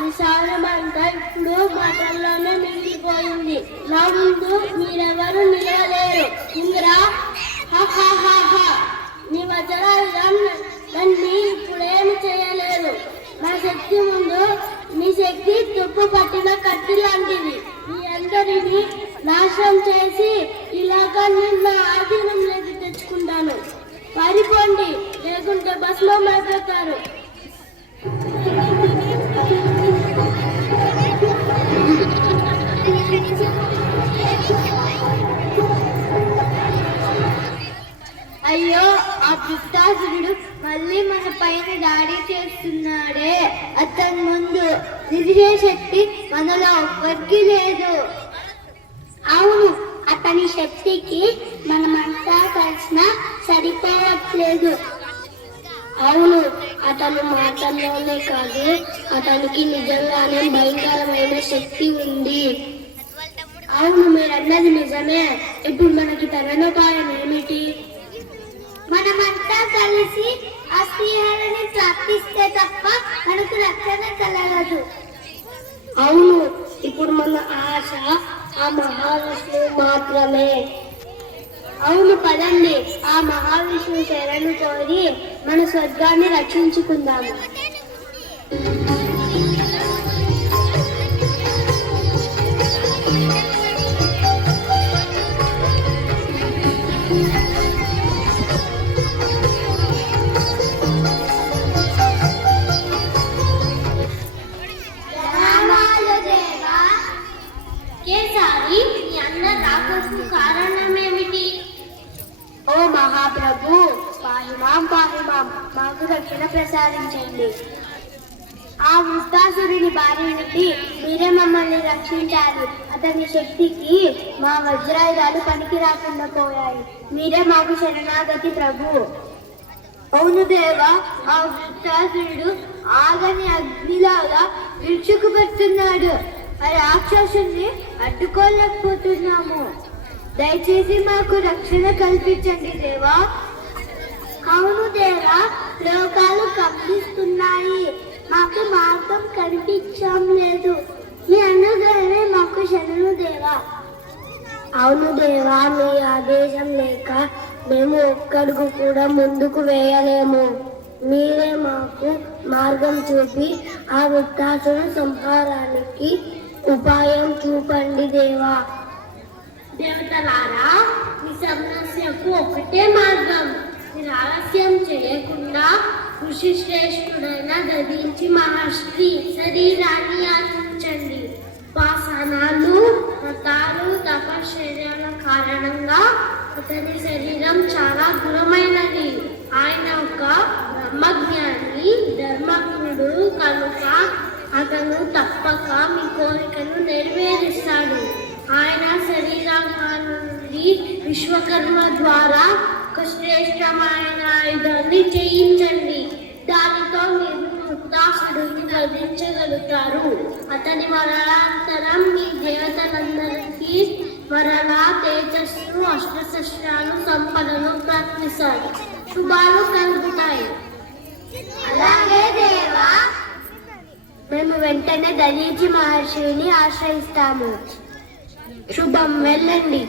నిసారమంతా ఇప్పుడు మాటల్లోనే మిగిలిపోయింది. నా ముందు మీరెవరు నిలవలేరు. ఇంద్రా నీ వజ్రాయుధం నన్ను ఇప్పుడేమి చేయలేదు. నా శక్తి ముందు నీ శక్తి తుప్పు పట్టిన కత్తి లాంటిది. మీ అందరినీ నాశనం చేసి ఇలాగా నా ఆధీనంలోకి తెచ్చుకుంటాను. పారిపోండి, లేకుంటే భస్మం అయిపోతారు. అయ్యో, ఆ వృత్తాసురుడు మళ్ళీ మన పైన దాడి చేస్తున్నాడే. అతని ముందు నిలిచే శక్తి మనలో ఒక్కరికి లేదు. అవును, అతని శక్తికి మనమంతా కలిసిన సరిపోవట్లేదు. అవును, అతను మాటల్లోనే కాదు, అతనికి నిజంగానే భయంకరమైన శక్తి ఉంది. అవును, మీరన్నది నిజమే. ఇప్పుడు మనకి తరుణోపాయం ఏమిటి? మనమంతా కలిసి ఆ శ్రీహరిని ప్రార్థిస్తే తప్ప మనకు రక్షణ కలగదు. అవును, ఇప్పుడు మన ఆశ ఆ మహావిష్ణువు మాత్రమే. అవును, పదండి, ఆ మహావిష్ణువు శరణు కోరి మన స్వర్గాన్ని రక్షించుకుందాము. కేసారి, మీ అన్న రాకకు కారణమేమిటి? ఓ మహాప్రభు, పాహిమాం పాహిమాం, మాకు రక్షణ ప్రసాదించండి. ఆ వృత్తాసురుని బారి నుండి మీరే మమ్మల్ని రక్షించారు. అతని శక్తికి మా వజ్రాయుధాలు పనికి రాకుండా పోయాయి. మీరే మాకు శరణాగతి ప్రభు. అవును దేవా, ఆ వృత్తాసురుడు ఆగని అగ్నిలాగా విరుచుకుపడుతున్నాడు. ఆ రాక్షసుని అడ్డుకోలేకపోతున్నాము. దయచేసి మాకు రక్షణ కల్పించండి దేవా. అవును దేవా, లోకాలు కంపిస్తున్నాయి. మాకు మార్గం కనిపించడం లేదు. మీ అనుగ్రహమే మాకు శరణు దేవా. అవును దేవా, మీ ఆదేశం లేక మేము ఒక్కడుగు కూడా ముందుకు వేయలేము. మీరే మాకు మార్గం చూపి ఆ వృత్తాసుర సంహారానికి ఉపాయం చూపండి దేవా. దేవతలారా, మీ సమస్యకు ఒకటే మార్గం. మీరు ఆలస్యం చేయకుండా ఋషి శ్రేష్ఠుడైన దధించి మహర్షి శరీరాన్ని యాచించండి. ఉపాసనాలు, వ్రతాలు, తపశ్చర్యల కారణంగా అతని శరీరం చాలా దూరమైనది. ఆయన ఒక బ్రహ్మజ్ఞాని, ధర్మజ్ఞుడు కనుక అతను తప్పక మీ కోరికను నెరవేరుస్తాడు. ఆయన శరీరాన్ని విశ్వకర్మ ద్వారా ఒక శ్రేష్టమైన ఆయుధాన్ని చేయించండి. దానితో మీరు వృత్తాసురుడిని వధించగలుగుతారు. అతని మరణాంతరం మీ దేవతలందరికీ మరలా తేజస్సు, అష్టశస్త్రాలు, సంపదలు ప్రాప్తిస్తాయి. శుభాలు కలుగుతాయి. అలాగే దేవా. మేము వెంటనే దళీచి మహర్షిని ఆశ్రయిస్తాము. శుభం, వెళ్ళండి.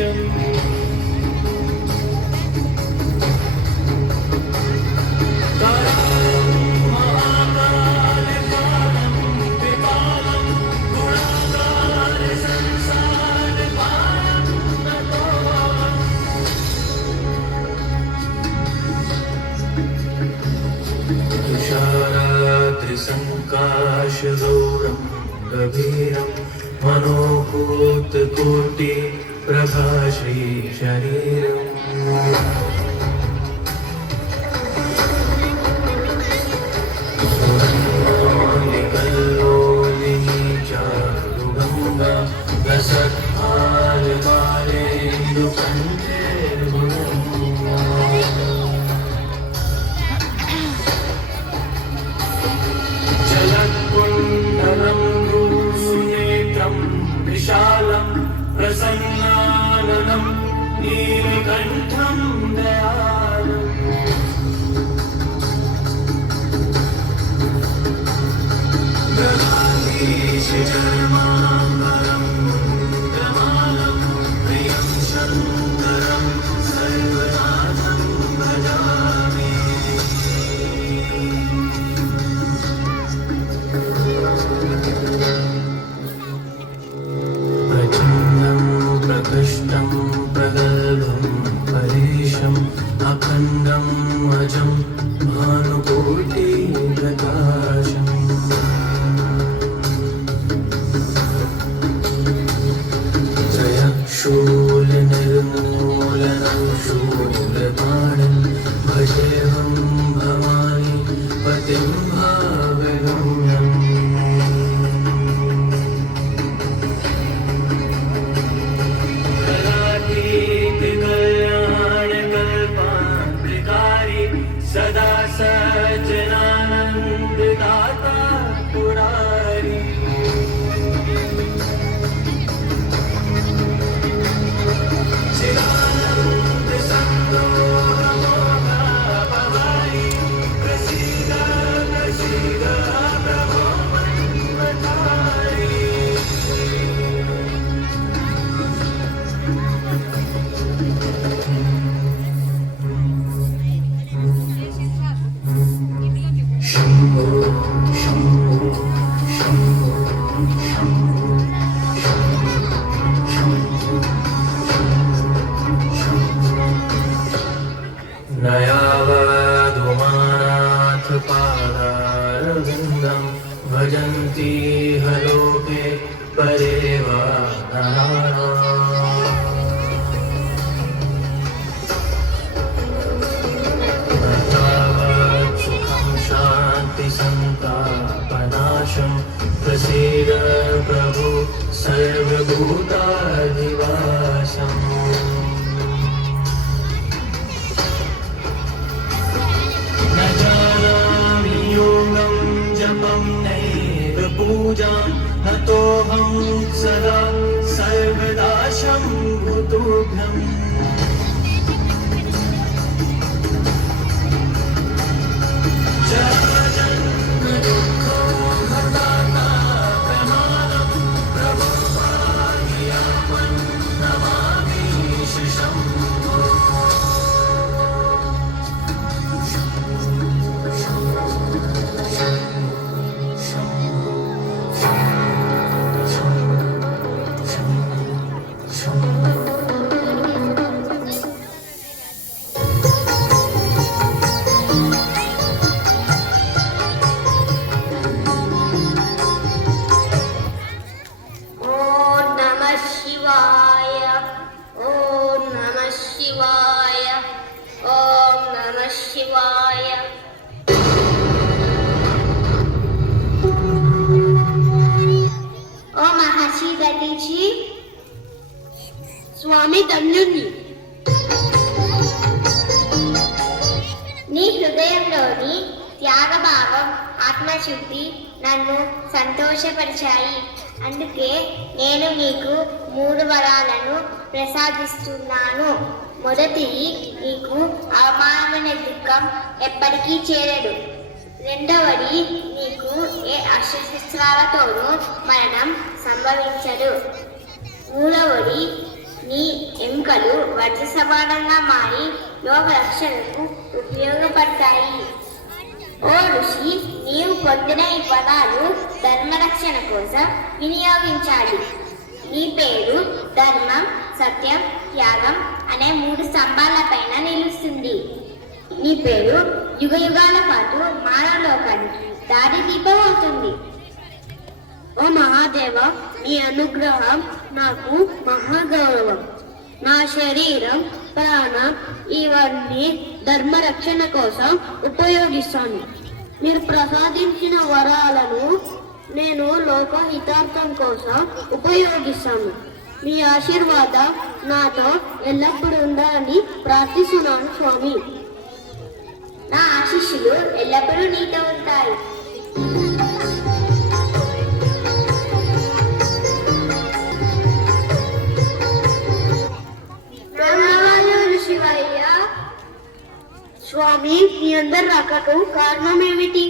దేశం संकाशगौरं गभीरं मनोभूतकोटि प्रभाश्री शरीरम् कल्लोलिनी चारुगङ्गा लसत्मालमालेन्दुकण्ठे जलत्कुण्डलं सुनेत्रं विशालं प्रसन्नाननं नीलकण्ठं दयालम् चर्माम्बरं मुण्डमालं प्रियं शङ्करं सर्वनाथं भजामि प्रचण्डं प्रकृष्टं प्रगल्भं परेशम् अखण्डं अजं भानुकोटिप्रकाशम् शूलनिर्मूलनं शूलपाणिं भजेऽहं भवानि पतिं भावगम्यम् कलातीतकल्याणकल्पान्तिकारी सदा सज्जनानन्ददाता पुरारी नयावधुमानाथ पादारविन्दं भजन्ति हलोके परेव तावत् सुखं शान्तिसन्तापनाशं प्रसीद प्रभु सर्वभूताधिवासम् योगं जपं नैव पूजां नतोऽहं सदा सर्वदा शम्भुतुभ्यम् స్వామి ధన్యుని. నీ హృదయంలోని త్యాగభావం ఆత్మశుద్ధి నన్ను సంతోషపరిచాయి. అందుకే నేను నీకు 3 వరాలను ప్రసాదిస్తున్నాను. మొదటిది, నీకు అవమానమైన దుఃఖం ఎప్పటికీ చేరదు. రెండవది, నీకు ఏ అస్త్రశస్త్రాలతోనూ మరణం సంభవించదు. మూడవది, నీ ఎముకలు వజ్ర సమానంగా మారి లోక రక్షణకు ఉపయోగపడతాయి. ఓ ఋషి, నీవు పొందిన ఈ పదాలు ధర్మరక్షణ కోసం వినియోగించాలి. నీ పేరు ధర్మం, సత్యం, త్యాగం అనే 3 స్తంభాల పైన నిలుస్తుంది. నీ పేరు యుగ యుగాల పాటు మానవ లోకానికి దారి దీపం అవుతుంది. ఓ మహాదేవ, నీ అనుగ్రహం నాకు మహాగౌరవం. నా శరీరం, ప్రాణం ఇవన్నీ ధర్మరక్షణ కోసం ఉపయోగిస్తాను. మీరు ప్రసాదించిన వరాలను నేను లోకహితార్థం కోసం ఉపయోగిస్తాను. మీ ఆశీర్వాదం నాతో ఎల్లప్పుడూ ఉండాలని ప్రార్థిస్తున్నాను స్వామి. నా ఆశీస్సులు ఎల్లప్పుడూ నీతో ఉంటాయి. స్వామి, మీ అందరి రాకకు కారణం ఏమిటి?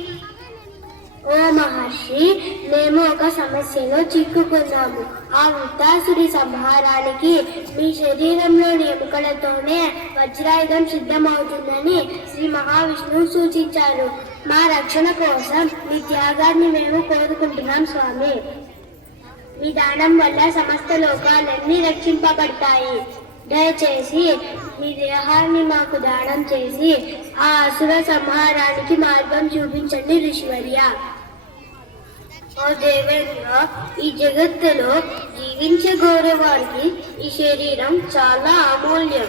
ఓ మహర్షి, మేము ఒక సమస్యలో చిక్కుకున్నాము. ఆ వృత్తాసుడి సంహారానికి మీ శరీరంలోని ఎముకలతోనే వజ్రాయుధం సిద్ధమవుతుందని శ్రీ మహావిష్ణువు సూచించారు. మా రక్షణ కోసం మీ త్యాగాన్ని మేము కోరుకుంటున్నాం స్వామి. మీ దానం వల్ల సమస్త లోకాలన్నీ రక్షింపబడతాయి. దయచేసి మీ దేహాన్ని మాకు దానం చేసి ఆ అసుర సంహారానికి మార్గం చూపించండి ఋషివర్య. ఓ దేవేంద్ర, ఈ జగత్తులో జీవించగోరే వారికి ఈ శరీరం చాలా అమూల్యం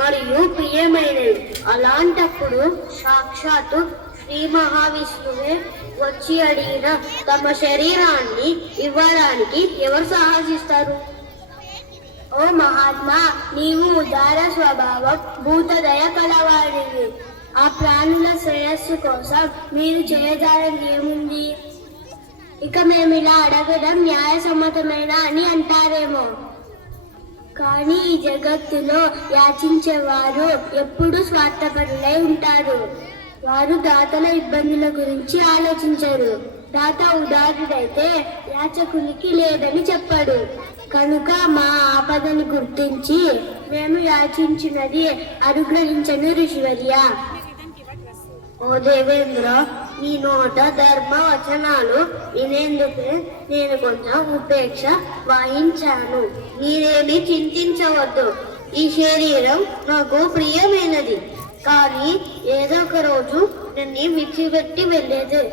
మరియు ప్రియమైనది. అలాంటప్పుడు సాక్షాత్తు శ్రీ మహావిష్ణువే వచ్చి అడిగిన తమ శరీరాన్ని ఇవ్వడానికి ఎవరు సాహసిస్తారు? ఓ మహాత్మా, నీవు ఉదార స్వభావం, భూతదయ కలవాడివి. ఆ ప్రాణుల శ్రేయస్సు కోసం మీరు చేయజాలని ఏముంది? ఇక మేము ఇలా అడగడం న్యాయసమ్మతమేనా అని అంటారేమో. కానీ ఈ జగత్తులో యాచించేవారు ఎప్పుడూ స్వార్థపరులై ఉంటారు. వారు దాతల ఇబ్బందుల గురించి ఆలోచించరు. దాత ఉదారుడైతే యాచకునికి లేదని చెప్పాడు. కనుక మా ఆపదను గుర్తించి మేము యాచించినది అనుగ్రహించను ఋషివర్య. ఓ దేవేంద్ర, మీ నోట ధర్మ వచనాలు వినేందుకు నేను కొంచెం ఉపేక్ష వహించాను. మీరేమి చింతించవద్దు. ఈ శరీరం నాకు ప్రియమైనది, కానీ ఏదో ఒక రోజు నన్ను విడిచిపెట్టి వెళ్ళేది.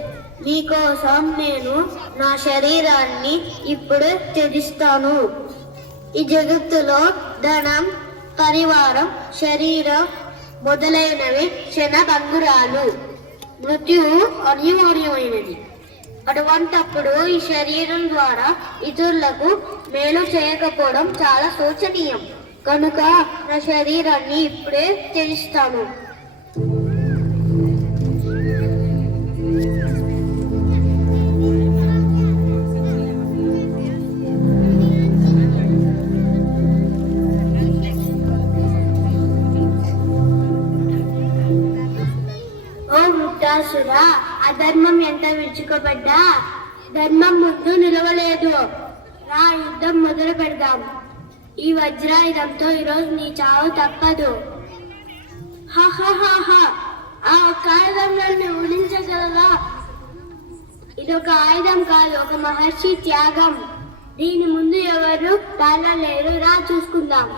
మీకోసం నేను నా శరీరాన్ని ఇప్పుడు త్యజిస్తాను. ఈ జగత్తులో ధనం, పరివారం, శరీరం మొదలైనవి క్షణభంగురాలు. మృత్యువు అనివార్యమైనది. అటువంటప్పుడు ఈ శరీరం ద్వారా ఇతరులకు మేలు చేయకపోవడం చాలా శోచనీయం. కనుక నా శరీరాన్ని ఇప్పుడే త్యజిస్తాను. అధర్మం ఎంత విరుచుకోబడ్డా ధర్మం ముందు నిలవలేదు. రా, యుద్ధం మొదలు పెడదాం. ఈ వజ్రాయుధంతో ఈరోజు నీ చావు తప్పదు. ఆ ఒక్క ఆయుధం నన్ను ఊహించగలదా? ఇదొక ఆయుధం కాదు, ఒక మహర్షి త్యాగం. దీని ముందు ఎవరు తాళలేరు. రా, చూసుకుందాం.